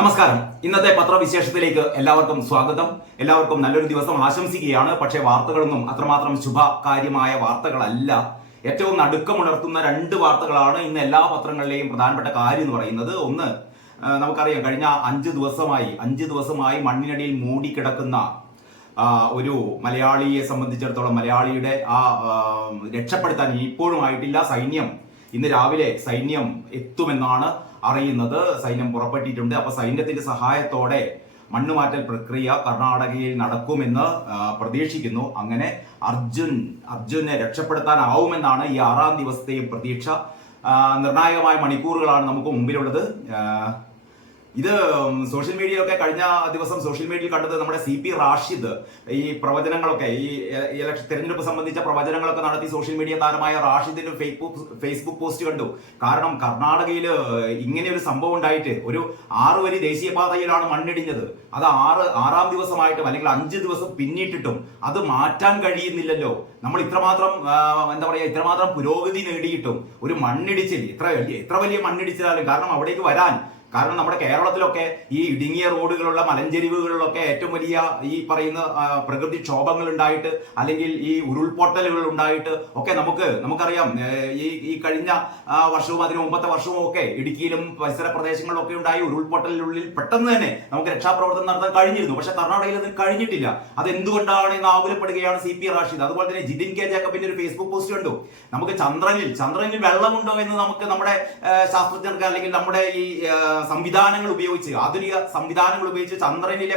നമസ്കാരം. ഇന്നത്തെ പത്രവിശേഷത്തിലേക്ക് എല്ലാവർക്കും സ്വാഗതം. എല്ലാവർക്കും നല്ലൊരു ദിവസം ആശംസിക്കുകയാണ്. പക്ഷേ വാർത്തകളൊന്നും അത്രമാത്രം ശുഭകാര്യമായ വാർത്തകളല്ല. ഏറ്റവും നടുക്കമുണർത്തുന്ന രണ്ട് വാർത്തകളാണ് ഇന്ന് എല്ലാ പത്രങ്ങളിലെയും പ്രധാനപ്പെട്ട കാര്യം എന്ന് പറയുന്നത്. ഒന്ന്, നമുക്കറിയാം, കഴിഞ്ഞ 5 ദിവസമായി മണ്ണിനടിയിൽ മൂടിക്കിടക്കുന്ന ഒരു മലയാളിയെ സംബന്ധിച്ചിടത്തോളം മലയാളിയുടെ രക്ഷപ്പെടുത്താൻ ഇപ്പോഴും ആയിട്ടില്ല. ഇന്ന് രാവിലെ സൈന്യം എത്തുമെന്നാണ് അറിയുന്നത്. സൈന്യം പുറപ്പെട്ടിട്ടുണ്ട്. അപ്പൊ സൈന്യത്തിന്റെ സഹായത്തോടെ മണ്ണുമാറ്റൽ പ്രക്രിയ കർണാടകയിൽ നടക്കുമെന്ന് പ്രതീക്ഷിക്കുന്നു. അങ്ങനെ അർജുനെ രക്ഷപ്പെടുത്താനാവുമെന്നാണ് ഈ 6-ാം ദിവസത്തെയും പ്രതീക്ഷ. നിർണായകമായ മണിക്കൂറുകളാണ് നമുക്ക് മുമ്പിലുള്ളത്. ഇത് സോഷ്യൽ മീഡിയയിലൊക്കെ കഴിഞ്ഞ ദിവസം സോഷ്യൽ മീഡിയയിൽ കണ്ടത് നമ്മുടെ CP റാഷിദ് ഈ പ്രവചനങ്ങളൊക്കെ ഈ തെരഞ്ഞെടുപ്പ് സംബന്ധിച്ച പ്രവചനങ്ങളൊക്കെ നടത്തി സോഷ്യൽ മീഡിയ താരമായ റാഷിദിന്റെ ഫേസ്ബുക്ക് പോസ്റ്റ് കണ്ടു. കാരണം കർണാടകയിൽ ഇങ്ങനെ ഒരു സംഭവം ഉണ്ടായിട്ട് ഒരു 6 വരി ദേശീയപാതയിലാണ് മണ്ണിടിഞ്ഞത്. അത് 6-ാം ദിവസമായിട്ടും അല്ലെങ്കിൽ 5 ദിവസം പിന്നിട്ടിട്ടും അത് മാറ്റാൻ കഴിയുന്നില്ലല്ലോ. നമ്മൾ ഇത്രമാത്രം ഇത്രമാത്രം പുരോഗതി നേടിയിട്ടും ഒരു മണ്ണിടിച്ചിൽ എത്ര വലിയ മണ്ണിടിച്ചിലാലും കാരണം അവിടേക്ക് വരാൻ നമ്മുടെ കേരളത്തിലൊക്കെ ഈ ഇടുങ്ങിയ റോഡുകളുള്ള മലഞ്ചെരിവുകളിലൊക്കെ ഏറ്റവും വലിയ ഈ പറയുന്ന പ്രകൃതിക്ഷോഭങ്ങൾ ഉണ്ടായിട്ട് അല്ലെങ്കിൽ ഈ ഉരുൾപൊട്ടലുകൾ ഉണ്ടായിട്ട് ഒക്കെ നമുക്കറിയാം. ഈ കഴിഞ്ഞ വർഷവും അതിന് മുമ്പത്തെ വർഷവും ഒക്കെ ഇടുക്കിയിലും പരിസര പ്രദേശങ്ങളിലൊക്കെ ഉണ്ടായി ഉരുൾപൊട്ടലിനുള്ളിൽ പെട്ടെന്ന് തന്നെ നമുക്ക് രക്ഷാപ്രവർത്തനം നടത്താൻ കഴിഞ്ഞിരുന്നു. പക്ഷെ കർണാടകയിൽ അത് കഴിഞ്ഞിട്ടില്ല. അതെന്തുകൊണ്ടാണ് എന്ന് ആകുലപ്പെടുകയാണ് CP റാഷിദ്. അതുപോലെ തന്നെ ജിതിൻ കെ ജേക്കബിന്റെ ഒരു ഫേസ്ബുക്ക് പോസ്റ്റ് കണ്ടു. നമുക്ക് ചന്ദ്രനിൽ വെള്ളമുണ്ടോ എന്ന് നമുക്ക് നമ്മുടെ ശാസ്ത്രജ്ഞർക്ക് അല്ലെങ്കിൽ നമ്മുടെ ഈ സംവിധാനങ്ങൾ ഉപയോഗിച്ച് ആധുനിക സംവിധാനങ്ങൾ ഉപയോഗിച്ച് ചന്ദ്രനിലെ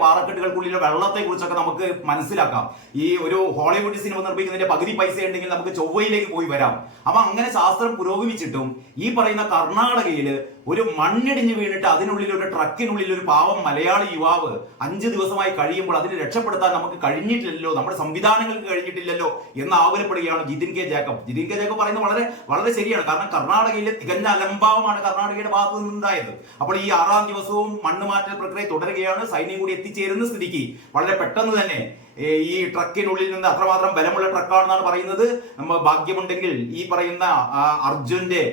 പാറക്കെട്ടുകൾക്കുള്ളിലെ വെള്ളത്തെ കുറിച്ചൊക്കെ നമുക്ക് മനസ്സിലാക്കാം. ഈ ഒരു ഹോളിവുഡ് സിനിമ നിർമ്മിക്കുന്നതിന്റെ പകുതി പൈസ ഉണ്ടെങ്കിൽ നമുക്ക് ചൊവ്വയിലേക്ക് പോയി വരാം. അപ്പൊ അങ്ങനെ ശാസ്ത്രം പുരോഗമിച്ചിട്ടും ഈ പറയുന്ന കർണാടകയിൽ ഒരു മണ്ണിടിഞ്ഞ് വീണിട്ട് അതിനുള്ളിൽ ഒരു ട്രക്കിനുള്ളിൽ ഒരു പാവം മലയാളി യുവാവ് 5 ദിവസമായി കഴിയുമ്പോൾ അതിനെ രക്ഷപ്പെടുത്താൻ നമുക്ക് കഴിഞ്ഞിട്ടില്ലല്ലോ, നമ്മുടെ സംവിധാനങ്ങൾക്ക് കഴിഞ്ഞിട്ടില്ലല്ലോ എന്ന് ആകുലപ്പെടുകയാണ് ജിതിൻ കെ ജേക്കബ് പറയുന്നത് വളരെ വളരെ ശരിയാണ്. കാരണം കർണാടകയിലെ തികഞ്ഞ അലംഭാവമാണ് കർണാടകയുടെ ഭാഗത്തു നിന്നുണ്ടായത്. അപ്പോൾ ഈ 6-ാം ദിവസവും മണ്ണുമാറ്റൽ പ്രക്രിയ തുടരുകയാണ്. സൈന്യം കൂടി എത്തിച്ചേരുന്ന സ്ഥിതിക്ക് വളരെ പെട്ടെന്ന് തന്നെ ഈ ട്രക്കിനുള്ളിൽ നിന്ന് അത്രമാത്രം ബലമുള്ള ട്രക്കാണെന്നാണ് പറയുന്നത്. നമ്മൾ ഭാഗ്യമുണ്ടെങ്കിൽ ഈ പറയുന്ന അർജുന്റെ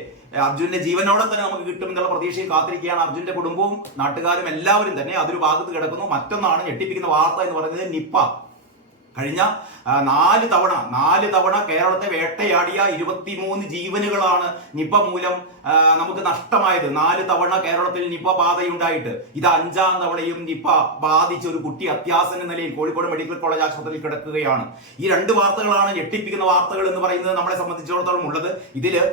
ജീവനോടെ തന്നെ നമുക്ക് കിട്ടുമെന്നുള്ള പ്രതീക്ഷയിൽ കാത്തിരിക്കുകയാണ് അർജുന്റെ കുടുംബവും നാട്ടുകാരും എല്ലാവരും തന്നെ അതൊരു ഭാഗത്ത് കിടക്കുന്നു. മറ്റൊന്നാണ് ഞെട്ടിപ്പിക്കുന്ന വാർത്ത എന്ന് പറയുന്നത് നിപ്പ. കഴിഞ്ഞ 4 തവണ കേരളത്തെ വേട്ടയാടിയ 23 ജീവനുകളാണ് നിപ്പ മൂലം നമുക്ക് നഷ്ടമായത്. 4 തവണ കേരളത്തിൽ നിപ്പ ബാധയുണ്ടായിട്ട് ഇത് 5-ാം തവണയും നിപ്പ ബാധിച്ച ഒരു കുട്ടി അത്യാസന്ന നിലയിൽ കോഴിക്കോട് മെഡിക്കൽ കോളേജ് ആശുപത്രിയിൽ കിടക്കുകയാണ്. ഈ 2 വാർത്തകളാണ് ഞെട്ടിപ്പിക്കുന്ന വാർത്തകൾ എന്ന് പറയുന്നത് നമ്മളെ സംബന്ധിച്ചിടത്തോളം ഉള്ളത്. ഇതില്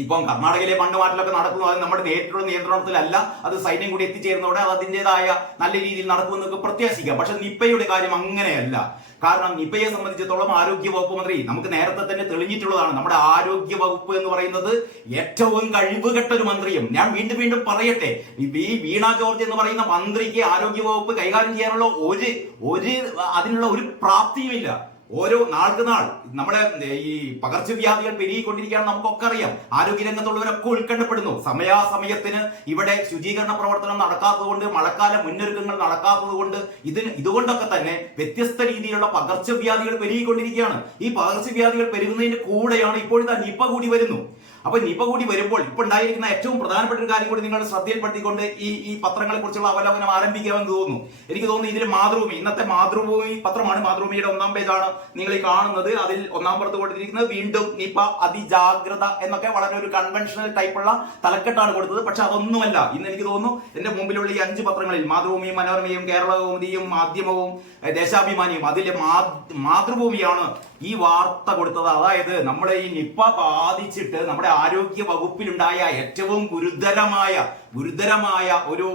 ഇപ്പം കർണാടകയിലെ മണ്ണുമാറ്റലൊക്കെ നടക്കുന്നു. അത് നമ്മുടെ നേരിട്ടുള്ള നിയന്ത്രണത്തിലല്ല. അത് സൈന്യം കൂടി എത്തിച്ചേരുന്നതോടെ അത് അതിൻ്റെതായ നല്ല രീതിയിൽ നടക്കുമെന്നൊക്കെ പ്രത്യാശിക്കാം. പക്ഷെ നിപ്പയുടെ കാര്യം അങ്ങനെയല്ല. കാരണം നിപ്പയെ സംബന്ധിച്ചിടത്തോളം ആരോഗ്യ വകുപ്പ് മന്ത്രി നമുക്ക് നേരത്തെ തന്നെ തെളിഞ്ഞിട്ടുള്ളതാണ്. നമ്മുടെ ആരോഗ്യ വകുപ്പ് എന്ന് പറയുന്നത് ഏറ്റവും കഴിവുകെട്ട ഒരു മന്ത്രിയും, ഞാൻ വീണ്ടും പറയട്ടെ, ഈ വീണ ജോർജ് എന്ന് പറയുന്ന മന്ത്രിക്ക് ആരോഗ്യ വകുപ്പ് കൈകാര്യം ചെയ്യാനുള്ള അതിനുള്ള ഒരു പ്രാപ്തിയുമില്ല. ഓരോ നാൾക്ക് നാൾ നമ്മുടെ ഈ പകർച്ചവ്യാധികൾ പെരുകിക്കൊണ്ടിരിക്കുകയാണ്. നമുക്കൊക്കെ അറിയാം. ആരോഗ്യരംഗത്തുള്ളവരൊക്കെ ഉത്കണ്ഠപ്പെടുന്നു. സമയാസമയത്തിന് ഇവിടെ ശുചീകരണ പ്രവർത്തനം നടക്കാത്തത് കൊണ്ട്, മഴക്കാല മുന്നൊരുക്കങ്ങൾ നടക്കാത്തത് കൊണ്ട്, ഇതുകൊണ്ടൊക്കെ തന്നെ വ്യത്യസ്ത രീതിയിലുള്ള പകർച്ചവ്യാധികൾ പെരുകിക്കൊണ്ടിരിക്കുകയാണ്. ഈ പകർച്ചവ്യാധികൾ പെരുകുന്നതിന്റെ കൂടെയാണ് ഇപ്പോഴത്തെ നിപ കൂടി വരുന്നു. അപ്പൊ നിപ കൂടി വരുമ്പോൾ ഇപ്പൊ ഉണ്ടായിരിക്കുന്ന ഏറ്റവും പ്രധാനപ്പെട്ട ഒരു കാര്യം കൂടി നിങ്ങളുടെ ശ്രദ്ധയിൽപ്പെടുത്തിക്കൊണ്ട് ഈ പത്രങ്ങളെ കുറിച്ചുള്ള അവലോകനം ആരംഭിക്കാമെന്ന് തോന്നുന്നു. എനിക്ക് തോന്നുന്നു ഇതിൽ മാതൃഭൂമി, ഇന്നത്തെ മാതൃഭൂമി പത്രമാണ്, മാതൃഭൂമിയുടെ 1-ാം പേജാണ് നിങ്ങൾ ഈ കാണുന്നത്. അതിൽ 1-ാം പുറത്ത് കൊടുത്തിരിക്കുന്നത് വീണ്ടും നിപ അതിജാഗ്രത എന്നൊക്കെ വളരെ ഒരു കൺവെൻഷണൽ ടൈപ്പുള്ള തലക്കെട്ടാണ് കൊടുത്തത്. പക്ഷെ അതൊന്നുമല്ല. ഇന്ന് എനിക്ക് തോന്നുന്നു എന്റെ മുമ്പിലുള്ള ഈ 5 പത്രങ്ങളിൽ മാതൃഭൂമിയും മനോരമയും കേരളകൗമുദിയും മാധ്യമവും ദേശാഭിമാനിയും അതിലെ മാതൃഭൂമിയാണ് ഈ വാർത്ത കൊടുത്തത്. അതായത് നമ്മുടെ ഈ നിപ്പ ബാധിച്ചിട്ട് നമ്മുടെ ആരോഗ്യ വകുപ്പിലുണ്ടായ ഏറ്റവും ഗുരുതരമായ ഒരു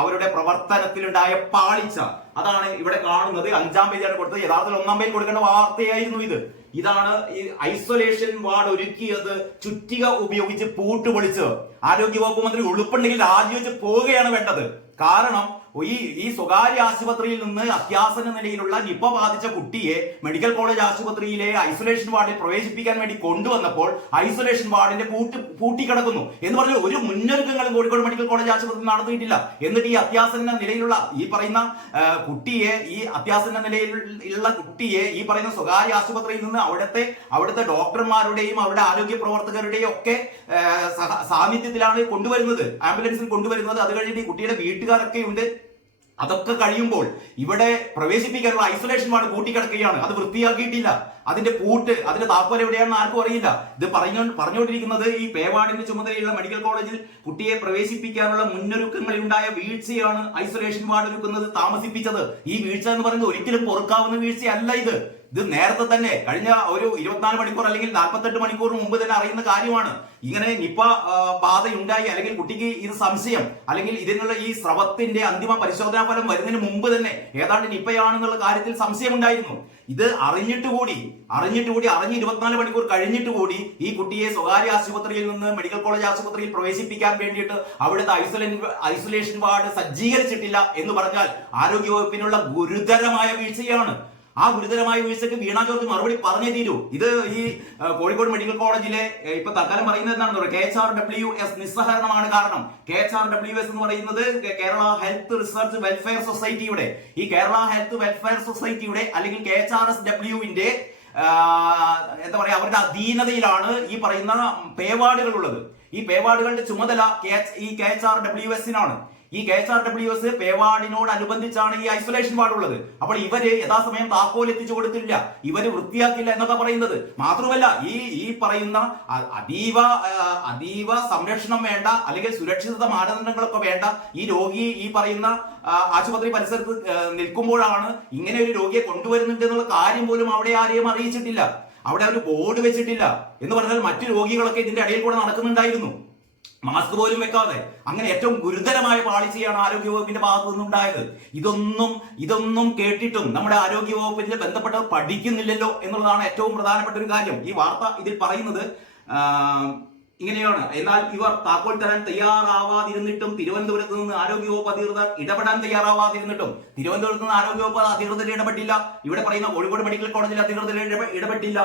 അവരുടെ പ്രവർത്തനത്തിലുണ്ടായ പാളിച്ച അതാണ് ഇവിടെ കാണുന്നത്. 5-ാം പേജാണ് കൊടുത്തത്. യഥാർത്ഥത്തിൽ 1-ാം പേജ് കൊടുക്കേണ്ട വാർത്തയായിരുന്നു ഇതാണ് ഈ ഐസൊലേഷൻ വാർഡ് ഒരുക്കിയത് ചുറ്റിക ഉപയോഗിച്ച് പൂട്ടുപൊളിച്ച് ആരോഗ്യ വകുപ്പ് മന്ത്രി ഉളുപ്പുണ്ടെങ്കിൽ രാജിവെച്ച് പോവുകയാണ് വേണ്ടത്. കാരണം ഈ സ്വകാര്യ ആശുപത്രിയിൽ നിന്ന് അത്യാസന്ന നിലയിലുള്ള നിപ്പ ബാധിച്ച കുട്ടിയെ മെഡിക്കൽ കോളേജ് ആശുപത്രിയിലെ ഐസൊലേഷൻ വാർഡിൽ പ്രവേശിപ്പിക്കാൻ വേണ്ടി കൊണ്ടുവന്നപ്പോൾ ഐസൊലേഷൻ വാർഡിന്റെ പൂട്ടിക്കിടക്കുന്നു എന്ന് പറഞ്ഞാൽ ഒരു മുന്നൊരുക്കങ്ങളും കോഴിക്കോട് മെഡിക്കൽ കോളേജ് ആശുപത്രി നടത്തിയിട്ടില്ല. എന്നിട്ട് ഈ അത്യാസന്ന നിലയിലുള്ള ഈ പറയുന്ന കുട്ടിയെ ഈ പറയുന്ന സ്വകാര്യ ആശുപത്രിയിൽ നിന്ന് അവിടുത്തെ ഡോക്ടർമാരുടെയും അവരുടെ ആരോഗ്യ പ്രവർത്തകരുടെയും ഒക്കെ സാന്നിധ്യത്തിലാണ് കൊണ്ടുവരുന്നത്, ആംബുലൻസിൽ കൊണ്ടുവരുന്നത്. അത് കഴിഞ്ഞിട്ട് ഈ കുട്ടിയുടെ വീട്ടുകാരൊക്കെ ഉണ്ട്. അതൊക്കെ കഴിയുമ്പോൾ ഇവിടെ പ്രവേശിപ്പിക്കാനുള്ള ഐസൊലേഷൻ വാർഡ് പൂട്ടിക്കിടക്കുകയാണ്. അത് വൃത്തിയാക്കിയിട്ടില്ല. അതിന്റെ താക്കോൽ എവിടെയാണെന്ന് ആർക്കും അറിയില്ല. ഇത് പറഞ്ഞുകൊണ്ടിരിക്കുന്നത് ഈ പേവാർഡിന്റെ ചുമതലയുള്ള മെഡിക്കൽ കോളേജിൽ കുട്ടിയെ പ്രവേശിപ്പിക്കാനുള്ള മുന്നൊരുക്കങ്ങളിൽ ഉണ്ടായ വീഴ്ചയാണ് ഐസൊലേഷൻ വാർഡ് ഒരുക്കുന്നത് താമസിപ്പിച്ചത്. ഈ വീഴ്ച എന്ന് പറയുന്നത് ഒരിക്കലും പൊറുക്കാവുന്ന വീഴ്ചയല്ല. ഇത് നേരത്തെ തന്നെ കഴിഞ്ഞ ഒരു 24 മണിക്കൂർ അല്ലെങ്കിൽ 48 മണിക്കൂർ മുമ്പ് തന്നെ അറിയുന്ന കാര്യമാണ്. ഇങ്ങനെ നിപ്പ ബാധയുണ്ടായി അല്ലെങ്കിൽ കുട്ടിക്ക് ഇത് സംശയം അല്ലെങ്കിൽ ഇതിനുള്ള ഈ സ്രവത്തിന്റെ അന്തിമ പരിശോധനാ ഫലം വരുന്നതിന് മുമ്പ് തന്നെ ഏതാണ്ട് നിപ്പയാണെന്നുള്ള കാര്യത്തിൽ സംശയമുണ്ടായിരുന്നു. ഇത് അറിഞ്ഞ് 24 മണിക്കൂർ കഴിഞ്ഞിട്ട് കൂടി ഈ കുട്ടിയെ സ്വകാര്യ ആശുപത്രിയിൽ നിന്ന് മെഡിക്കൽ കോളേജ് ആശുപത്രിയിൽ പ്രവേശിപ്പിക്കാൻ വേണ്ടിയിട്ട് അവിടുത്തെ ഐസൊലേഷൻ വാർഡ് സജ്ജീകരിച്ചിട്ടില്ല എന്ന് പറഞ്ഞാൽ ആരോഗ്യവകുപ്പിനുള്ള ഗുരുതരമായ വീഴ്ചയാണ്. ആ ഗുരുതരമായ വീഴ്ചക്ക് വീണ ജോർജ് മറുപടി പറഞ്ഞേ തീരൂ. ഇത് ഈ കോഴിക്കോട് മെഡിക്കൽ കോളേജിലെ ഇപ്പൊ തൽക്കാലം പറയുന്നത് എന്താണെന്ന് പറയുക, KHRWS നിസ്സഹകരണമാണ് കാരണം. KHRWS എന്ന് പറയുന്നത് കേരള ഹെൽത്ത് റിസർച്ച് വെൽഫെയർ സൊസൈറ്റിയുടെ അല്ലെങ്കിൽ KHRSWന്റെ എന്താ പറയാ അവരുടെ അധീനതയിലാണ് ഈ പറയുന്ന പേവാർഡുകൾ ഉള്ളത്. ഈ പേവാർഡുകളുടെ ചുമതല ഈ KHRWSനാണ്. ഈ KHRWS പേവാർഡിനോടനുബന്ധിച്ചാണ് ഈ ഐസൊലേഷൻ വാർഡ് ഉള്ളത്. അപ്പോൾ ഇവര് യഥാസമയം താക്കോൽ എത്തിച്ചു കൊടുത്തില്ല, ഇവര് വൃത്തിയാക്കില്ല എന്നൊക്കെ പറയുന്നത്. മാത്രമല്ല ഈ പറയുന്ന അതീവ സംരക്ഷണം വേണ്ട അല്ലെങ്കിൽ സുരക്ഷിത മാനദണ്ഡങ്ങളൊക്കെ വേണ്ട ഈ രോഗി ഈ പറയുന്ന ആശുപത്രി പരിസരത്ത് നിൽക്കുമ്പോഴാണ് ഇങ്ങനെ ഒരു രോഗിയെ കൊണ്ടുവരുന്നുണ്ട് എന്നുള്ള കാര്യം പോലും അവിടെ ആരെയും അറിയിച്ചിട്ടില്ല. അവിടെ ഒരു ബോർഡ് വെച്ചിട്ടില്ല എന്ന് പറഞ്ഞാൽ മറ്റു രോഗികളൊക്കെ ഇതിന്റെ ഇടയിൽ കൂടെ നടക്കുന്നുണ്ടായിരുന്നു, മാസ്ക് പോലും വെക്കാതെ. അങ്ങനെ ഏറ്റവും ഗുരുതരമായ പാളിച്ചയാണ് ആരോഗ്യവകുപ്പിന്റെ ഭാഗത്തു നിന്നുണ്ടായത്. ഇതൊന്നും കേട്ടിട്ടും നമ്മുടെ ആരോഗ്യവകുപ്പിന്റെ ബന്ധപ്പെട്ടവർ പഠിക്കുന്നില്ലല്ലോ എന്നുള്ളതാണ് ഏറ്റവും പ്രധാനപ്പെട്ട ഒരു കാര്യം. ഈ വാർത്ത ഇതിൽ പറയുന്നത് ഇങ്ങനെയാണ്. എന്നാൽ ഇവർ താക്കോൽ തരാൻ തയ്യാറാവാതിരുന്നിട്ടും തിരുവനന്തപുരത്ത് നിന്ന് ആരോഗ്യവകുപ്പ് അധികൃതർ ഇടപെടാൻ തയ്യാറാവാതിരുന്നിട്ടും തിരുവനന്തപുരത്ത് നിന്ന് ആരോഗ്യവകുപ്പ് അധികൃതർ ഇടപെട്ടില്ല. ഇവിടെ പറയുന്ന കോഴിക്കോട് മെഡിക്കൽ കോളേജിലെ അധികൃതർ ഇടപെട്ടില്ല.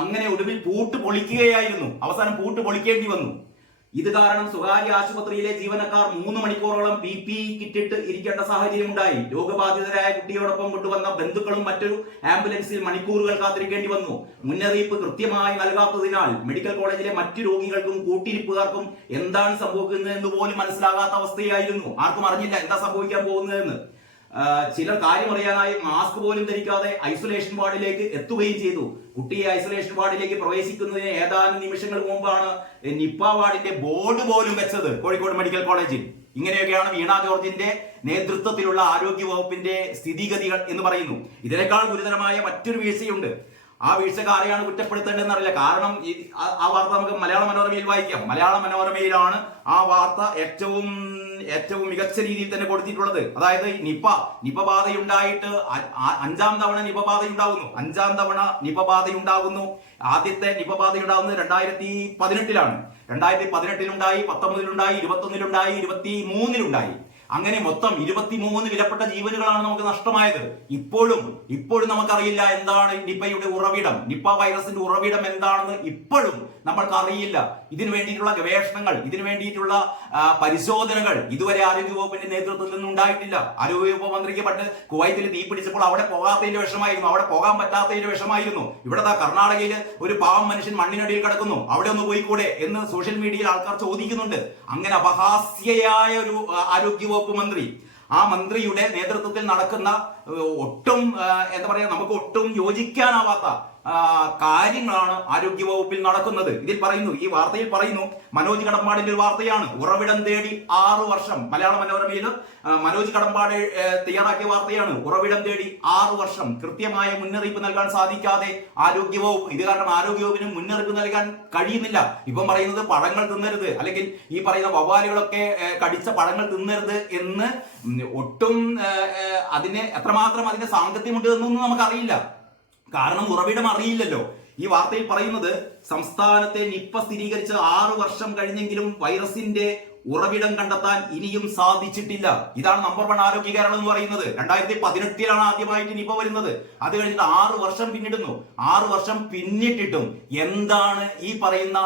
അങ്ങനെ ഒടുവിൽ പൂട്ട് പൊളിക്കുകയായിരുന്നു. അവസാനം പൂട്ട് പൊളിക്കേണ്ടി വന്നു. ഇത് കാരണം സ്വകാര്യ ആശുപത്രിയിലെ ജീവനക്കാർ 3 മണിക്കൂറോളം PPE കിറ്റിട്ട് ഇരിക്കേണ്ട സാഹചര്യം ഉണ്ടായി. രോഗബാധിതരായ കുട്ടിയോടൊപ്പം കൊണ്ടുവന്ന ബന്ധുക്കളും മറ്റൊരു ആംബുലൻസിൽ മണിക്കൂറുകൾ കാത്തിരിക്കേണ്ടി വന്നു. മുന്നറിയിപ്പ് കൃത്യമായി നൽകാത്തതിനാൽ മെഡിക്കൽ കോളേജിലെ മറ്റു രോഗികൾക്കും കൂട്ടിരിപ്പുകാർക്കും എന്താണ് സംഭവിക്കുന്നത് എന്ന് പോലും മനസ്സിലാകാത്ത അവസ്ഥയായിരുന്നു. ആർക്കും അറിഞ്ഞില്ല എന്താ സംഭവിക്കാൻ പോകുന്നതെന്ന്. ചിലർ കാര്യമറിയാനായി മാസ്ക് പോലും ധരിക്കാതെ ഐസൊലേഷൻ വാർഡിലേക്ക് എത്തുകയും ചെയ്തു. കുട്ടിയെ ഐസൊലേഷൻ വാർഡിലേക്ക് പ്രവേശിക്കുന്നതിന് ഏതാനും നിമിഷങ്ങൾ മുമ്പാണ് നിപ്പ വാർഡിന്റെ ബോർഡ് പോലും വെച്ചത് കോഴിക്കോട് മെഡിക്കൽ കോളേജിൽ. ഇങ്ങനെയൊക്കെയാണ് വീണ ജോർജിന്റെ നേതൃത്വത്തിലുള്ള ആരോഗ്യ വകുപ്പിന്റെ സ്ഥിതിഗതികൾ എന്ന് പറയുന്നു. ഇതിനേക്കാൾ ഗുരുതരമായ മറ്റൊരു വീഴ്ചയുണ്ട്. ആ വീഴ്ചക്ക് ആരെയാണ് കുറ്റപ്പെടുത്തേണ്ടതെന്ന് അറിയില്ല. കാരണം ആ വാർത്ത നമുക്ക് മലയാള മനോരമയിൽ വായിക്കാം. മലയാള മനോരമയിലാണ് ആ വാർത്ത ഏറ്റവും മികച്ച രീതിയിൽ തന്നെ കൊടുത്തിട്ടുള്ളത്. അതായത് നിപ ബാധയുണ്ടായിട്ട് 5ാം തവണ നിപ ബാധയുണ്ടാകുന്നു. ആദ്യത്തെ നിപ ബാധയുണ്ടാകുന്നത് 2018 2018 19 21 23 അങ്ങനെ മൊത്തം 23 വിലപ്പെട്ട ജീവനുകളാണ് നമുക്ക് നഷ്ടമായത്. ഇപ്പോഴും നമുക്കറിയില്ല എന്താണ് നിപ്പയുടെ ഉറവിടം, നിപ്പ വൈറസിന്റെ ഉറവിടം എന്താണെന്ന് ഇപ്പോഴും നമ്മൾക്ക് അറിയില്ല. ഇതിനു വേണ്ടിയിട്ടുള്ള ഗവേഷണങ്ങൾ, ഇതിനു വേണ്ടിയിട്ടുള്ള പരിശോധനകൾ ഇതുവരെ ആരോഗ്യവകുപ്പിന്റെ നേതൃത്വത്തിൽ നിന്നും ഉണ്ടായിട്ടില്ല. ആരോഗ്യവകുപ്പ് മന്ത്രിക്ക് പണ്ട് കുവൈത്തിൽ തീ പിടിച്ചപ്പോൾ അവിടെ പോകാത്തതിന്റെ വിഷമായിരുന്നു, അവിടെ പോകാൻ പറ്റാത്തതിന്റെ വിഷമായിരുന്നു. ഇവിടെ കർണാടകയിൽ ഒരു പാവം മനുഷ്യൻ മണ്ണിനടിയിൽ കിടക്കുന്നു, അവിടെ ഒന്ന് പോയിക്കൂടെ എന്ന് സോഷ്യൽ മീഡിയയിൽ ആൾക്കാർ ചോദിക്കുന്നുണ്ട്. അങ്ങനെ അപഹാസ്യയായ ഒരു ആരോഗ്യവകുപ്പ് മന്ത്രി, ആ മന്ത്രിയുടെ നേതൃത്വത്തിൽ നടക്കുന്ന ഒട്ടും എന്താ പറയാ നമുക്ക് ഒട്ടും യോജിക്കാനാവാത്ത കാര്യങ്ങളാണ് ആരോഗ്യവകുപ്പിൽ നടക്കുന്നത്. ഈ വാർത്തയിൽ പറയുന്നു, മനോജ് കടമ്പാടിന്റെ ഒരു വാർത്തയാണ്. ഉറവിടം തേടി 6 വർഷം. മലയാള മനോരമയിൽ മനോജ് കടമ്പാട് തയ്യാറാക്കിയ വാർത്തയാണ്. ഉറവിടം തേടി 6 വർഷം കൃത്യമായ മുന്നറിയിപ്പ് നൽകാൻ സാധിക്കാതെ ആരോഗ്യവകുപ്പ്. ഇത് കാരണം ആരോഗ്യവകുപ്പിന് മുന്നറിയിപ്പ് നൽകാൻ കഴിയുന്നില്ല. ഇപ്പം പറയുന്നത് പഴങ്ങൾ തിന്നരുത്, അല്ലെങ്കിൽ ഈ പറയുന്ന വവ്വാലുകളൊക്കെ കടിച്ച പഴങ്ങൾ തിന്നരുത് എന്ന് ഒട്ടും എത്രമാത്രം അതിന്റെ സാങ്കത്യമുണ്ട് എന്നൊന്നും നമുക്കറിയില്ല. കാരണം ഉറവിടം അറിയില്ലല്ലോ. ഈ വാർത്തയിൽ പറയുന്നത്, സംസ്ഥാനത്തെ നിപ്പ സ്ഥിരീകരിച്ച് 6 വർഷം കഴിഞ്ഞെങ്കിലും വൈറസിന്റെ ഉറവിടം കണ്ടെത്താൻ ഇനിയും സാധിച്ചിട്ടില്ല. ഇതാണ് നമ്പർ 1 ആരോഗ്യ കേരളം എന്ന് പറയുന്നത്. 2018 ആദ്യമായിട്ട് നിപ വരുന്നത്. അത് കഴിഞ്ഞിട്ട് 6 വർഷം പിന്നിടുന്നു. 6 വർഷം പിന്നിട്ടിട്ടും എന്താണ് ഈ പറയുന്ന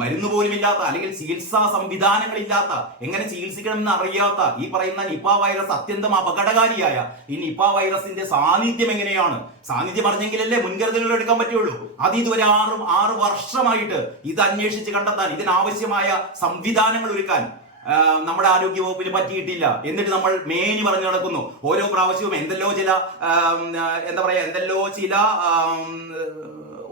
മരുന്ന് പോലും ഇല്ലാത്ത, അല്ലെങ്കിൽ ചികിത്സാ സംവിധാനങ്ങളില്ലാത്ത, എങ്ങനെ ചികിത്സിക്കണമെന്ന് അറിയാത്ത ഈ പറയുന്ന നിപ വൈറസ് അത്യന്തം അപകടകാരിയായ ഈ നിപ വൈറസിന്റെ സാന്നിധ്യം എങ്ങനെയാണ്? സാന്നിധ്യം അറിഞ്ഞെങ്കിലല്ലേ മുൻകരുതലുകൾ എടുക്കാൻ പറ്റുള്ളൂ. അത് ഇതുവരെ 6 വർഷമായിട്ട് ഇത് അന്വേഷിച്ച് കണ്ടെത്താൻ, ഇതിനാവശ്യമായ സംവിധാനങ്ങൾ ഒരുക്കാൻ നമ്മുടെ ആരോഗ്യ വകുപ്പിന് പറ്റിയിട്ടില്ല. എന്നിട്ട് നമ്മൾ മേനി പറഞ്ഞു നടക്കുന്നു. ഓരോ പ്രാവശ്യവും എന്തെല്ലോ ചില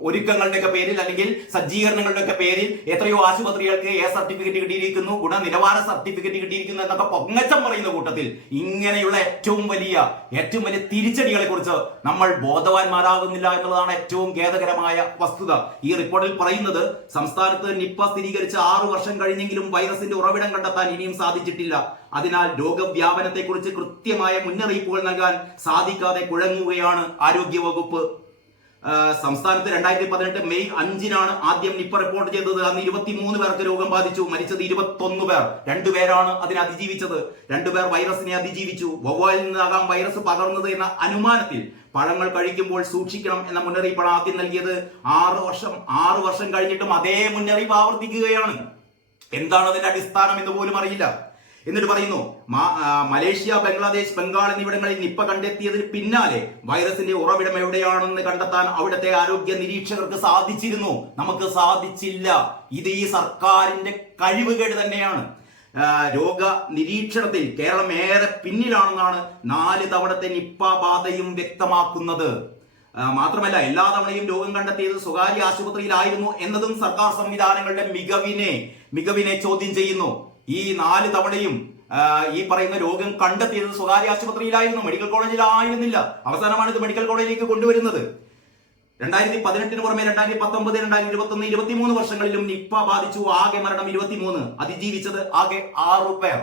ഒരുക്കങ്ങളുടെയൊക്കെ പേരിൽ, അല്ലെങ്കിൽ സജ്ജീകരണങ്ങളുടെയൊക്കെ പേരിൽ എത്രയോ ആശുപത്രികൾക്ക് എ സർട്ടിഫിക്കറ്റ് കിട്ടിയിരിക്കുന്നു, ഗുണനിലവാര സർട്ടിഫിക്കറ്റ് കിട്ടിയിരിക്കുന്നു എന്നൊക്കെ പൊങ്ങച്ചം പറയുന്ന കൂട്ടത്തിൽ ഇങ്ങനെയുള്ള ഏറ്റവും വലിയ തിരിച്ചടികളെ കുറിച്ച് നമ്മൾ ബോധവാന്മാരാകുന്നില്ല എന്നുള്ളതാണ് ഏറ്റവും ഖേദകരമായ വസ്തുത. ഈ റിപ്പോർട്ടിൽ പറയുന്നത് സംസ്ഥാനത്ത് നിപ്പ സ്ഥിരീകരിച്ച് 6 വർഷം കഴിഞ്ഞെങ്കിലും വൈറസിന്റെ ഉറവിടം കണ്ടെത്താൻ ഇനിയും സാധിച്ചിട്ടില്ല. അതിനാൽ രോഗവ്യാപനത്തെക്കുറിച്ച് കൃത്യമായ മുന്നറിയിപ്പുകൾ നൽകാൻ സാധിക്കാതെ കുഴങ്ങുകയാണ് ആരോഗ്യ വകുപ്പ്. സംസ്ഥാനത്ത് 2018 മെയ് 5 ആദ്യം നിപ്പ റിപ്പോർട്ട് ചെയ്തത്. അന്ന് 23 പേർക്ക് രോഗം ബാധിച്ചു. മരിച്ചത് 21 പേർ. 2 പേരാണ് അതിനെ അതിജീവിച്ചത്. 2 പേർ വൈറസിനെ അതിജീവിച്ചു. വവ്വാലിൽ നിന്നാകാം വൈറസ് പകർന്നത് എന്ന അനുമാനത്തിൽ പഴങ്ങൾ കഴിക്കുമ്പോൾ സൂക്ഷിക്കണം എന്ന മുന്നറിയിപ്പാണ് ആദ്യം നൽകിയത്. 6 വർഷം കഴിഞ്ഞിട്ടും അതേ മുന്നറിയിപ്പ് ആവർത്തിക്കുകയാണ്. എന്താണ് അതിന്റെ അടിസ്ഥാനം എന്ന് പോലും അറിയില്ല. എന്നിട്ട് പറയുന്നു, മലേഷ്യ, ബംഗ്ലാദേശ്, ബംഗാൾ എന്നിവിടങ്ങളിൽ നിപ്പ കണ്ടെത്തിയതിന് പിന്നാലെ വൈറസിന്റെ ഉറവിടം എവിടെയാണെന്ന് കണ്ടെത്താൻ അവിടുത്തെ ആരോഗ്യ നിരീക്ഷകർക്ക് സാധിച്ചിരുന്നു. നമുക്ക് സാധിച്ചില്ല. ഇത് ഈ സർക്കാരിന്റെ കഴിവുകേട് തന്നെയാണ്. രോഗ നിരീക്ഷണത്തിൽ കേരളം ഏറെ പിന്നിലാണെന്നാണ് 4 തവണത്തെ നിപ്പ ബാധയും വ്യക്തമാക്കുന്നത്. മാത്രമല്ല, എല്ലാ തവണയും രോഗം കണ്ടെത്തിയത് സ്വകാര്യ ആശുപത്രിയിലായിരുന്നു എന്നതും സർക്കാർ സംവിധാനങ്ങളുടെ മികവിനെ ചോദ്യം ചെയ്യുന്നു. ഈ 4 തവണയും ഈ പറയുന്ന രോഗം കണ്ടെത്തിയത് സ്വകാര്യ ആശുപത്രിയിലായിരുന്നു, മെഡിക്കൽ കോളേജിലായിരുന്നില്ല. അവസാനമാണ് ഇത് മെഡിക്കൽ കോളേജിലേക്ക് കൊണ്ടുവരുന്നത്. 2018 പുറമെ 2019, 2021, 23 വർഷങ്ങളിലും നിപ്പ ബാധിച്ചു. ആകെ മരണം 23. അതിജീവിച്ചത് ആകെ 6 പേർ.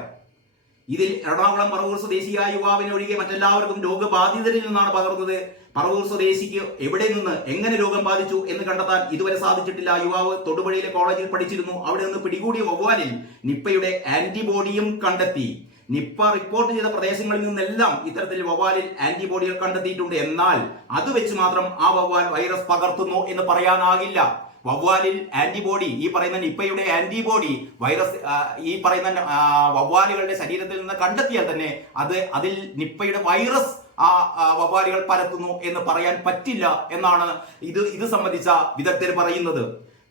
ഇതിൽ എറണാകുളം പറവൂർ സ്വദേശിയായ യുവാവിനെ ഒഴികെ മറ്റെല്ലാവർക്കും രോഗബാധിതരിൽ നിന്നാണ് പകർന്നത്. പറവൂർ സ്വദേശിക്ക് എവിടെ നിന്ന് എങ്ങനെ രോഗം ബാധിച്ചു എന്ന് കണ്ടെത്താൻ ഇതുവരെ സാധിച്ചിട്ടില്ല. യുവാവ് തൊടുപുഴയിലെ കോളേജിൽ പഠിച്ചിരുന്നു. അവിടെ നിന്ന് പിടികൂടിയ വവ്വാലിൽ നിപ്പയുടെ ആന്റിബോഡിയും കണ്ടെത്തി. നിപ്പ റിപ്പോർട്ട് ചെയ്ത പ്രദേശങ്ങളിൽ നിന്നെല്ലാം ഇത്തരത്തിൽ വവ്വാലിൽ ആന്റിബോഡികൾ കണ്ടെത്തിയിട്ടുണ്ട്. എന്നാൽ അത് വെച്ച് മാത്രം ആ വവ്വാൽ വൈറസ് പകർത്തുന്നു എന്ന് പറയാനാകില്ല. വവ്വാലിൽ ആന്റിബോഡി, ഈ പറയുന്ന നിപ്പയുടെ ആന്റിബോഡി വൈറസ് ഈ പറയുന്ന വവ്വാലുകളുടെ ശരീരത്തിൽ നിന്ന് കണ്ടെത്തിയാൽ തന്നെ അതിൽ നിപ്പയുടെ വൈറസ് വവ്വാലുകൾ പരത്തുന്നു എന്ന് പറയാൻ പറ്റില്ല എന്നാണ് ഇത് സംബന്ധിച്ച വിദഗ്ധർ പറയുന്നത്.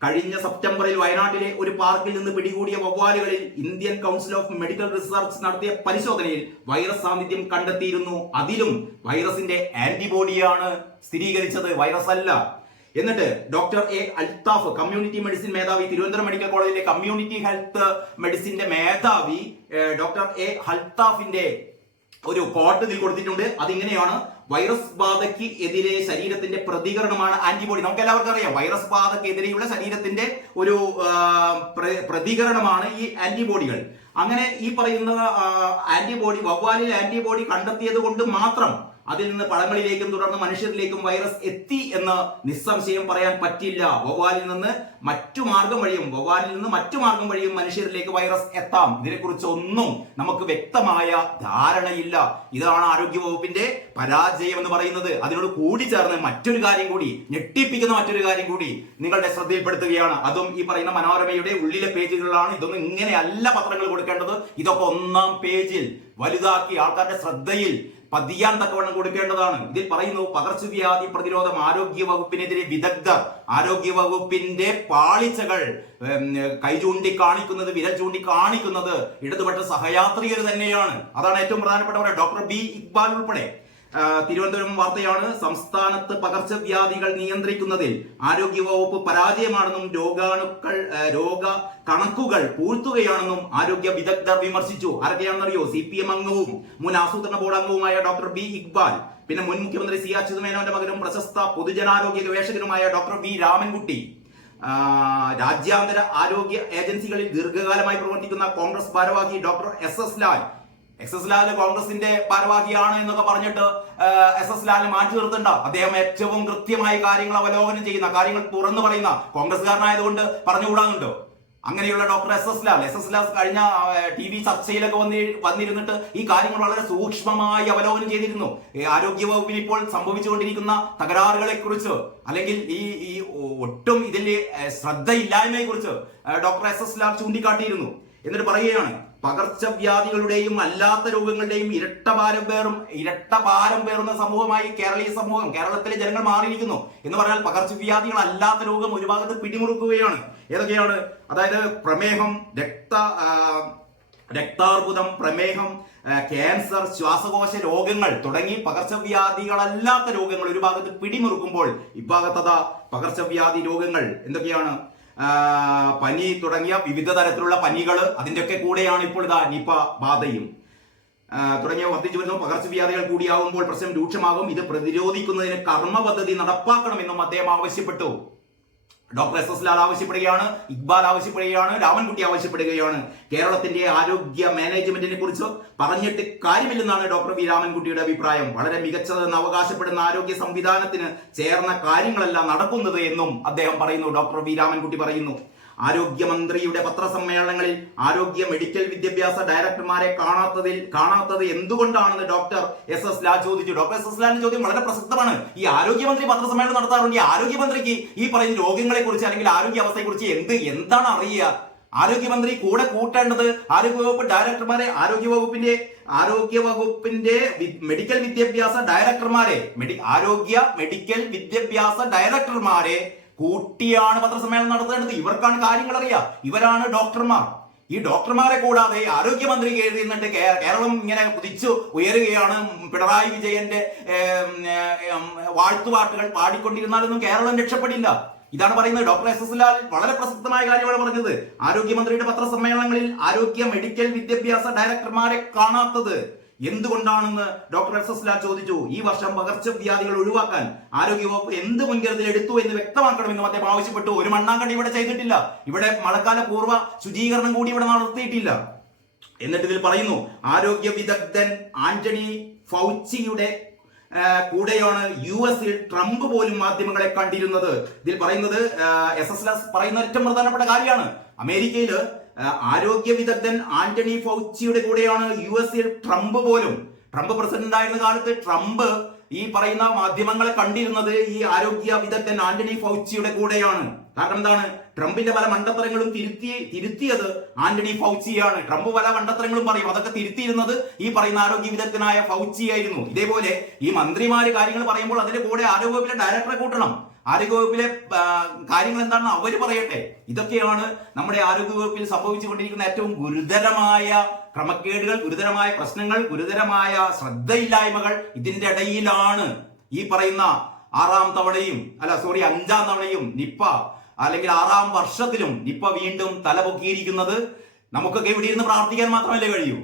കഴിഞ്ഞ സെപ്റ്റംബറിൽ വയനാട്ടിലെ ഒരു പാർക്കിൽ നിന്ന് പിടികൂടിയ വവ്വാലുകളിൽ Indian council of medical research നടത്തിയ പരിശോധനയിൽ വൈറസ് സാന്നിധ്യം കണ്ടെത്തിയിരുന്നു. അതിലും വൈറസിന്റെ ആന്റിബോഡിയാണ് സ്ഥിരീകരിച്ചത്, വൈറസ് അല്ല. എന്നിട്ട് doctor A Althaf, community medicine മേധാവി, തിരുവനന്തപുരം മെഡിക്കൽ കോളേജിലെ കമ്മ്യൂണിറ്റി ഹെൽത്ത് മെഡിസിന്റെ മേധാവി ഡോക്ടർ എ അൽത്താഫിന്റെ ഒരു കോട്ട് ഇതിൽ കൊടുത്തിട്ടുണ്ട്. അതിങ്ങനെയാണ്: വൈറസ് ബാധയ്ക്ക് എതിരെ ശരീരത്തിന്റെ പ്രതികരണമാണ് ആന്റിബോഡി. നമുക്ക് എല്ലാവർക്കും അറിയാം, വൈറസ് ബാധക്കെതിരെയുള്ള ശരീരത്തിന്റെ ഒരു പ്രതികരണമാണ് ഈ ആന്റിബോഡികൾ. അങ്ങനെ ഈ പറയുന്ന ആന്റിബോഡി, വവ്വാലിൽ ആന്റിബോഡി കണ്ടെത്തിയത് കൊണ്ട് മാത്രം അതിൽ നിന്ന് പഴങ്ങളിലേക്കും തുടർന്ന് മനുഷ്യരിലേക്കും വൈറസ് എത്തി എന്ന് നിസ്സംശയം പറയാൻ പറ്റില്ല. വവ്വാലിൽ നിന്ന് മറ്റു മാർഗം വഴിയും മനുഷ്യരിലേക്ക് വൈറസ് എത്താം. ഇതിനെക്കുറിച്ചൊന്നും നമുക്ക് വ്യക്തമായ ധാരണയില്ല. ഇതാണ് ആരോഗ്യ വകുപ്പിന്റെ പരാജയം എന്ന് പറയുന്നത്. അതിനോട് കൂടിച്ചേർന്ന് ഞെട്ടിപ്പിക്കുന്ന മറ്റൊരു കാര്യം കൂടി നിങ്ങളുടെ ശ്രദ്ധയിൽപ്പെടുത്തുകയാണ്. അതും ഈ പറയുന്ന മനോരമയുടെ ഉള്ളിലെ പേജുകളിലാണ്. ഇതൊന്നും ഇങ്ങനെയല്ല പത്രങ്ങൾ കൊടുക്കേണ്ടത്. ഇതൊക്കെ 1-ാം പേജിൽ വലുതാക്കി ആൾക്കാരുടെ ശ്രദ്ധയിൽ പതിയാൻ തക്കവണ്ണം കൊടുക്കേണ്ടതാണ്. ഇതിൽ പറയുന്നു, പകർച്ചവ്യാധി പ്രതിരോധം ആരോഗ്യ വകുപ്പിനെതിരെ വിദഗ്ധർ. ആരോഗ്യ വകുപ്പിന്റെ പാളിച്ചകൾ വിരൽ ചൂണ്ടി കാണിക്കുന്നത് ഇടതുപക്ഷ സഹയാത്രികർ തന്നെയാണ്. അതാണ് ഏറ്റവും പ്രധാനപ്പെട്ടവർ. ഡോക്ടർ ബി ഇക്ബാൽ ഉൾപ്പെടെ. തിരുവനന്തപുരം വാർത്തയാണ്: സംസ്ഥാനത്ത് പകർച്ചവ്യാധികൾ നിയന്ത്രിക്കുന്നതിൽ ആരോഗ്യ വകുപ്പ് പരാജയമാണെന്നും രോഗ കണക്കുകൾ പൂഴ്ത്തുകയാണെന്നും ആരോഗ്യ വിദഗ്ധർ വിമർശിച്ചു. ആരൊക്കെയാണെന്നറിയോ? CPM അംഗവും മുൻ ആസൂത്രണ ബോർഡ് അംഗവുമായ ഡോക്ടർ ബി ഇക്ബാൽ, പിന്നെ മുൻ മുഖ്യമന്ത്രി സി അച്യുതമേനോന്റെ മകനും പ്രശസ്ത പൊതുജനാരോഗ്യ ഗവേഷകനുമായ ഡോക്ടർ വി രാമൻകുട്ടി, രാജ്യാന്തര ആരോഗ്യ ഏജൻസികളിൽ ദീർഘകാലമായി പ്രവർത്തിക്കുന്ന കോൺഗ്രസ് ഭാരവാഹി ഡോക്ടർ എസ് എസ് ലാൽ കോൺഗ്രസിന്റെ ഭാരവാഹിയാണ് എന്നൊക്കെ പറഞ്ഞിട്ട് എസ് ലാലിനെ മാറ്റി നിർത്തണ്ട. അദ്ദേഹം ഏറ്റവും കൃത്യമായി കാര്യങ്ങൾ അവലോകനം ചെയ്യുന്ന, കാര്യങ്ങൾ തുറന്നു പറയുന്ന കോൺഗ്രസ്സുകാരനായതുകൊണ്ട് പറഞ്ഞുകൂടാന്നുണ്ടോ? അങ്ങനെയുള്ള ഡോക്ടർ എസ് എസ് ലാൽ കഴിഞ്ഞ TV ചർച്ചയിലൊക്കെ വന്നിരുന്നിട്ട് ഈ കാര്യങ്ങൾ വളരെ സൂക്ഷ്മമായി അവലോകനം ചെയ്തിരുന്നു. ആരോഗ്യ വകുപ്പിന് ഇപ്പോൾ സംഭവിച്ചുകൊണ്ടിരിക്കുന്ന തകരാറുകളെ കുറിച്ച്, അല്ലെങ്കിൽ ഈ ഒട്ടും ഇതിന്റെ ശ്രദ്ധയില്ലായ്മയെ കുറിച്ച് ഡോക്ടർ എസ്.എസ്. ചൂണ്ടിക്കാട്ടിയിരുന്നു. എന്നിട്ട് പറയുകയാണ്, പകർച്ചവ്യാധികളുടെയും അല്ലാത്ത രോഗങ്ങളുടെയും ഇരട്ട ഭാരം പേറുന്ന സമൂഹമായി കേരളീയ സമൂഹം, കേരളത്തിലെ ജനങ്ങൾ മാറിയിരിക്കുന്നു എന്ന് പറഞ്ഞാൽ പകർച്ചവ്യാധികൾ അല്ലാത്ത രോഗം ഒരു ഭാഗത്ത് പിടിമുറുക്കുകയാണ്. ഏതൊക്കെയാണ്? അതായത് പ്രമേഹം, രക്താർബുദം, പ്രമേഹം, ക്യാൻസർ, ശ്വാസകോശ രോഗങ്ങൾ തുടങ്ങി പകർച്ചവ്യാധികളല്ലാത്ത രോഗങ്ങൾ ഒരു ഭാഗത്ത് പിടിമുറുക്കുമ്പോൾ ഇഭാഗത്തത പകർച്ചവ്യാധി രോഗങ്ങൾ എന്തൊക്കെയാണ്? പനി തുടങ്ങിയ വിവിധ തരത്തിലുള്ള പനികൾ, അതിൻ്റെയൊക്കെ കൂടെയാണ് ഇപ്പോൾ നിപ ബാധയും തുടങ്ങിയ വർദ്ധിച്ചു വരുന്നു. പകർച്ചവ്യാധികൾ കൂടിയാകുമ്പോൾ പ്രശ്നം രൂക്ഷമാകും. ഇത് പ്രതിരോധിക്കുന്നതിന് കർമ്മ പദ്ധതി നടപ്പാക്കണമെന്നും അദ്ദേഹം ആവശ്യപ്പെട്ടു. Doctor SS. ലാൽ ആവശ്യപ്പെടുകയാണ്, ഇക്ബാൽ ആവശ്യപ്പെടുകയാണ്, രാമൻകുട്ടി ആവശ്യപ്പെടുകയാണ്. കേരളത്തിന്റെ ആരോഗ്യ മാനേജ്മെന്റിനെ കുറിച്ച് പറഞ്ഞിട്ട് കാര്യമില്ലെന്നാണ് ഡോക്ടർ വി രാമൻകുട്ടിയുടെ അഭിപ്രായം. വളരെ മികച്ചതെന്ന് അവകാശപ്പെടുന്ന ആരോഗ്യ സംവിധാനത്തിന് ചേർന്ന കാര്യങ്ങളെല്ലാം നടക്കുന്നത് എന്നും അദ്ദേഹം പറയുന്നു. ഡോക്ടർ വി രാമൻകുട്ടി പറയുന്നു. ആരോഗ്യമന്ത്രിയുടെ പത്രസമ്മേളനങ്ങളിൽ ആരോഗ്യ മെഡിക്കൽ വിദ്യാഭ്യാസ ഡയറക്ടർമാരെ കാണാത്തത് എന്തുകൊണ്ടാണെന്ന് ഡോക്ടർ എസ്.എസ്. ലാൽ ചോദിച്ചു. Doctor SS. ലാലിന്റെ ചോദ്യം വളരെ പ്രസക്തമാണ്. ഈ ആരോഗ്യമന്ത്രി പത്രസമ്മേളനം നടത്താറുണ്ട്. ഈ ആരോഗ്യമന്ത്രിക്ക് ഈ പറയുന്ന രോഗങ്ങളെ കുറിച്ച് അല്ലെങ്കിൽ ആരോഗ്യ അവസ്ഥയെ കുറിച്ച് എന്താണ് അറിയുക? ആരോഗ്യമന്ത്രി കൂടെ കൂട്ടേണ്ടത് ആരോഗ്യവകുപ്പ് ഡയറക്ടർമാരെ, ആരോഗ്യവകുപ്പിന്റെ മെഡിക്കൽ വിദ്യാഭ്യാസ ഡയറക്ടർമാരെ, മെഡിക്കൽ വിദ്യാഭ്യാസ ഡയറക്ടർമാരെ കൂട്ടിയാണ് പത്രസമ്മേളനം നടത്തേണ്ടത്. ഇവർക്കാണ് കാര്യങ്ങൾ അറിയാം. ഇവരാണ് ഡോക്ടർമാർ. ഈ ഡോക്ടർമാരെ കൂടാതെ ആരോഗ്യമന്ത്രി എഴുതിയിട്ട് കേരളം ഇങ്ങനെ കുതിച്ചു ഉയരുകയാണ്. പിണറായി വിജയന്റെ വാഴ്ത്തുപാട്ടുകൾ പാടിക്കൊണ്ടിരുന്നാലൊന്നും കേരളം രക്ഷപ്പെടില്ല. ഇതാണ് പറയുന്നത്. Doctor SS. ലാൽ വളരെ പ്രസക്തമായ കാര്യമാണ് പറഞ്ഞത്. ആരോഗ്യമന്ത്രിയുടെ പത്രസമ്മേളനങ്ങളിൽ ആരോഗ്യ മെഡിക്കൽ വിദ്യാഭ്യാസ ഡയറക്ടർമാരെ കാണാത്തത് എന്തുകൊണ്ടാണെന്ന് ഡോക്ടർ എസ്.എസ്. ലാൽ ചോദിച്ചു. ഈ വർഷം പകർച്ചവ്യാധികൾ ഒഴിവാക്കാൻ ആരോഗ്യവകുപ്പ് എന്ത് മുൻകരുതൽ എടുത്തു എന്ന് വ്യക്തമാക്കണമെന്നും അദ്ദേഹം ആവശ്യപ്പെട്ടു. ഒരു മണ്ണാങ്കണ്ടി ഇവിടെ ചെയ്തിട്ടില്ല. ഇവിടെ മഴക്കാല പൂർവ്വ ശുചീകരണം കൂടി ഇവിടെ നടത്തിയിട്ടില്ല. എന്നിട്ട് ഇതിൽ പറയുന്നു, ആരോഗ്യ വിദഗ്ധൻ ആന്റണി ഫൗച്ചിയുടെ കൂടെയാണ് US-ൽ ട്രംപ് പോലും മാധ്യമങ്ങളെ കണ്ടിരുന്നത്. ഇതിൽ പറയുന്നത് എസ്.എസ്. പറയുന്ന ഏറ്റവും പ്രധാനപ്പെട്ട കാര്യമാണ്. അമേരിക്കയിൽ ആരോഗ്യ വിദഗ്ധൻ ആന്റണി ഫൗച്ചിയുടെ കൂടെയാണ് US-ൽ ട്രംപ് പ്രസിഡന്റ് ആയിരുന്ന കാലത്ത് ട്രംപ് ഈ പറയുന്ന മാധ്യമങ്ങളെ കണ്ടിരുന്നത് ഈ ആരോഗ്യ വിദഗ്ധൻ ആന്റണി ഫൗച്ചിയുടെ കൂടെയാണ്. കാരണം എന്താണ്? ട്രംപിന്റെ പല മണ്ടത്തരങ്ങളും തിരുത്തിയത് ആന്റണി ഫൗച്ചിയാണ്. ട്രംപ് പല മണ്ടത്തരങ്ങളും പറയും, അതൊക്കെ തിരുത്തിയിരുന്നത് ഈ പറയുന്ന ആരോഗ്യ വിദഗ്ധനായ ഫൗച്ചി ആയിരുന്നു. ഇതേപോലെ ഈ മന്ത്രിമാര് കാര്യങ്ങൾ പറയുമ്പോൾ അതിന്റെ കൂടെ ആരോഗ്യവകുപ്പിലെ ഡയറക്ടറെ കൂട്ടണം. ആരോഗ്യവകുപ്പിലെ കാര്യങ്ങൾ എന്താണെന്ന് അവര് പറയട്ടെ. ഇതൊക്കെയാണ് നമ്മുടെ ആരോഗ്യവകുപ്പിൽ സംഭവിച്ചുകൊണ്ടിരിക്കുന്ന ഏറ്റവും ഗുരുതരമായ ക്രമക്കേടുകൾ, ഗുരുതരമായ പ്രശ്നങ്ങൾ, ഗുരുതരമായ ശ്രദ്ധയില്ലായ്മകൾ. ഇതിന്റെ ഇടയിലാണ് ഈ പറയുന്ന 5ാം തവണയും നിപ്പ, അല്ലെങ്കിൽ 6ാം വർഷത്തിലും നിപ്പ വീണ്ടും തലപൊക്കിയിരിക്കുന്നത്. നമുക്കൊക്കെ ഇവിടെ ഇരുന്ന് പ്രാർത്ഥിക്കാൻ മാത്രമല്ലേ കഴിയൂ.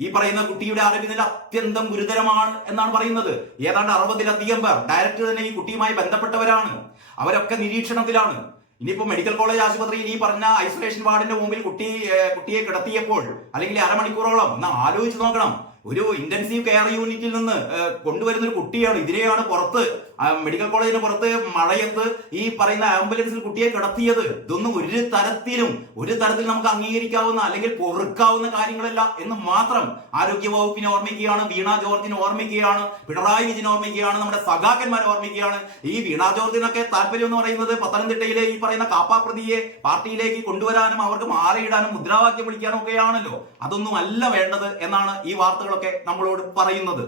ഈ പറയുന്ന കുട്ടിയുടെ ആരോഗ്യനില അത്യന്തം ഗുരുതരമാണ് എന്നാണ് പറയുന്നത്. ഏതാണ്ട് 60-ലധികം പേർ ഡയറക്റ്റ് തന്നെ ഈ കുട്ടിയുമായി ബന്ധപ്പെട്ടവരാണ്. അവരൊക്കെ നിരീക്ഷണത്തിലാണ്. ഇനിയിപ്പോ മെഡിക്കൽ കോളേജ് ആശുപത്രിയിൽ ഈ പറഞ്ഞ ഐസൊലേഷൻ വാർഡിന്റെ മുമ്പിൽ കുട്ടിയെ കിടത്തിയപ്പോൾ അല്ലെങ്കിൽ അരമണിക്കൂറോളം ഒന്ന് ആലോചിച്ച് നോക്കണം. ഒരു ഇന്റൻസീവ് കെയർ യൂണിറ്റിൽ നിന്ന് കൊണ്ടുവരുന്ന ഒരു കുട്ടിയാണ്. ഇതിനെയാണ് പുറത്ത് മെഡിക്കൽ കോളേജിന് പുറത്ത് മഴയത്ത് ഈ പറയുന്ന ആംബുലൻസിൽ കുട്ടിയെ കിടത്തിയത്. ഇതൊന്നും ഒരു തരത്തിൽ നമുക്ക് അംഗീകരിക്കാവുന്ന അല്ലെങ്കിൽ പൊറുക്കാവുന്ന കാര്യങ്ങളല്ല എന്ന് മാത്രം ആരോഗ്യ വകുപ്പിനെ ഓർമ്മിക്കുകയാണ്, വീണ ജോർജിനെ ഓർമ്മിക്കുകയാണ്, പിണറായി വിജയനെ ഓർമ്മിക്കുകയാണ്, നമ്മുടെ സഖാക്കന്മാരെ ഓർമ്മിക്കുകയാണ്. ഈ വീണ ജോർജിനൊക്കെ താല്പര്യം എന്ന് പറയുന്നത് പത്തനംതിട്ടയിലെ ഈ പറയുന്ന കാപ്പാപ്രതിയെ പാർട്ടിയിലേക്ക് കൊണ്ടുവരാനും അവർക്ക് മാലയിടാനും മുദ്രാവാക്യം വിളിക്കാനും ഒക്കെയാണല്ലോ. അതൊന്നും അല്ല വേണ്ടത് എന്നാണ് ഈ വാർത്തകളൊക്കെ നമ്മളോട് പറയുന്നത്.